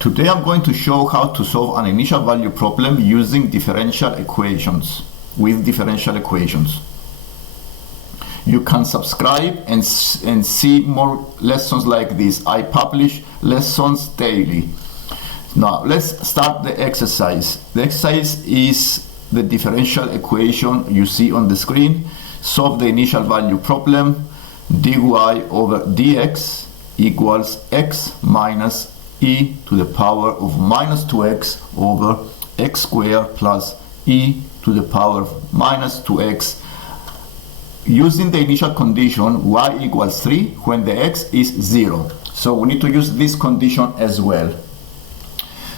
Today I'm going to show how to solve an initial value problem using differential equations, with differential equations. You can subscribe and see more lessons like this. I publish lessons daily. Now let's start the exercise. The exercise is the differential equation you see on the screen. Solve the initial value problem. dy over dx equals x minus e to the power of minus 2x over x squared plus e to the power of minus 2x, using the initial condition y equals 3 when the x is 0. So we need to use this condition as well.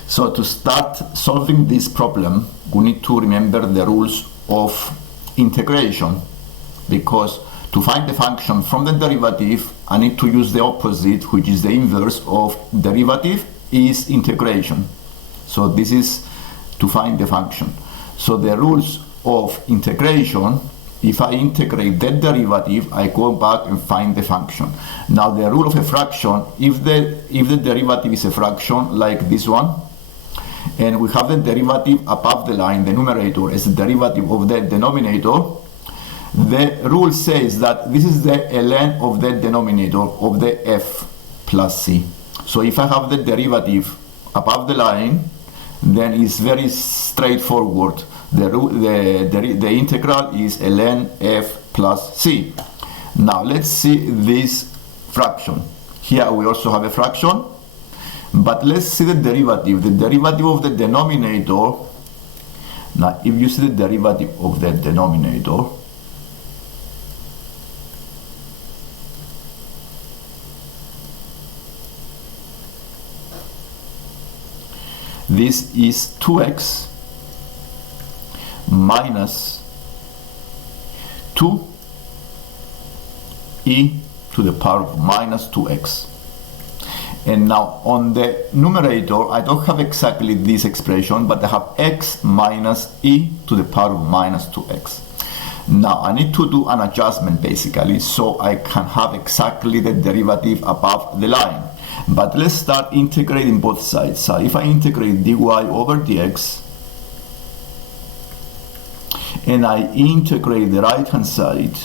So to start solving this problem, we need to remember the rules of integration, because to find the function from the derivative, I need to use the opposite, which is the inverse of derivative is integration. So this is to find the function. So the rules of integration, if I integrate that derivative, I go back and find the function. Now the rule of a fraction, if the derivative is a fraction like this one, and we have the derivative above the line, the numerator, as the derivative of the denominator, the rule says that this is the ln of the denominator of the f plus c. So if I have the derivative above the line, then it's very straightforward. The integral is ln f plus c. Now let's see this fraction. Here we also have a fraction, but let's see the derivative. The derivative of the denominator. Now if you see the derivative of the denominator, this is 2x minus 2 e to the power of minus 2x. And now on the numerator, I don't have exactly this expression, but I have x minus e to the power of minus 2x. Now I need to do an adjustment basically, so I can have exactly the derivative above the line. But let's start integrating both sides. So if I integrate dy over dx, and I integrate the right hand side,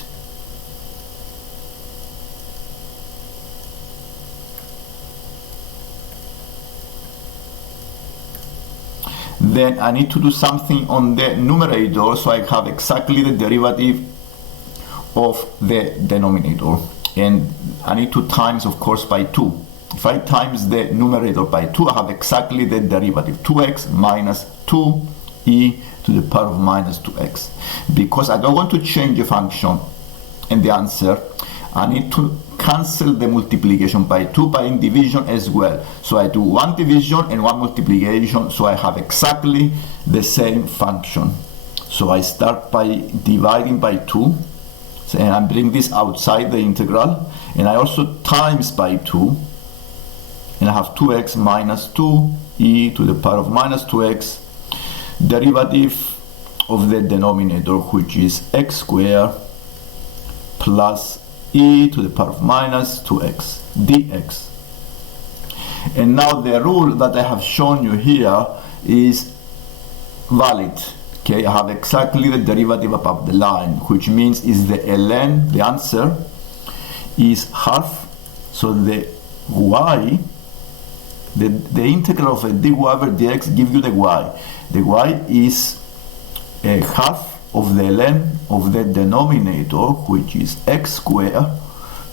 then I need to do something on the numerator, so I have exactly the derivative of the denominator, and I need to times, of course, by 2. If I times the numerator by 2, I have exactly the derivative, 2x minus 2e to the power of minus 2x. Because I don't want to change the function and the answer, I need to cancel the multiplication by 2 by division as well. So I do one division and one multiplication, so I have exactly the same function. So I start by dividing by 2, and I bring this outside the integral, and I also times by 2, and I have 2x minus 2e to the power of minus 2x, derivative of the denominator, which is x squared plus e to the power of minus 2x dx. And now the rule that I have shown you here is valid. Okay, I have exactly the derivative above the line, which means is the ln, the answer is half. So the y, the integral of a dy over dx gives you the y. The y is a half of the ln of the denominator, which is x squared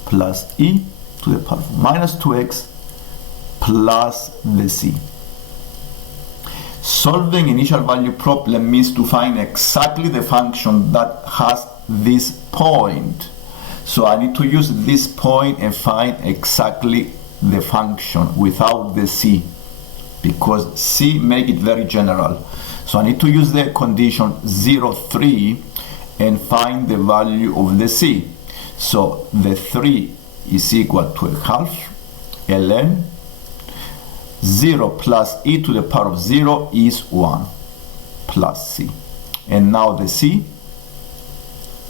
plus e to the power of minus 2x plus the c. Solving initial value problem means to find exactly the function that has this point. So I need to use this point and find exactly the function without the c, because c make it very general. So I need to use the condition 0, 3 and find the value of the c. So the 3 is equal to a half ln 0 plus e to the power of 0 is 1 plus c. And now the c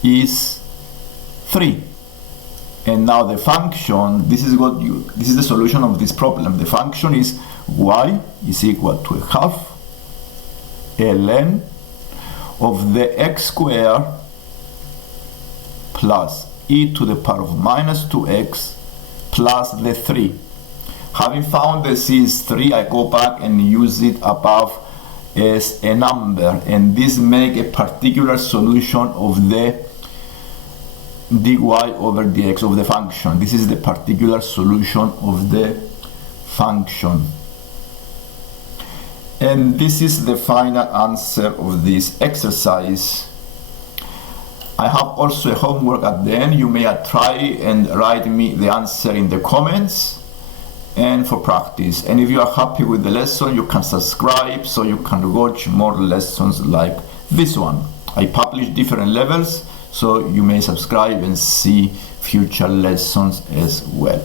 is 3. And now the function, this is the solution of this problem. The function is y is equal to a half ln of the x squared plus e to the power of minus 2x plus the 3. Having found the c is 3, I go back and use it above as a number, and this make a particular solution of the dy over dx of the function. This is the particular solution of the function. And this is the final answer of this exercise. I have also a homework at the end. You may try and write me the answer in the comments and for practice. And if you are happy with the lesson, you can subscribe so you can watch more lessons like this one. I publish different levels, so you may subscribe and see future lessons as well.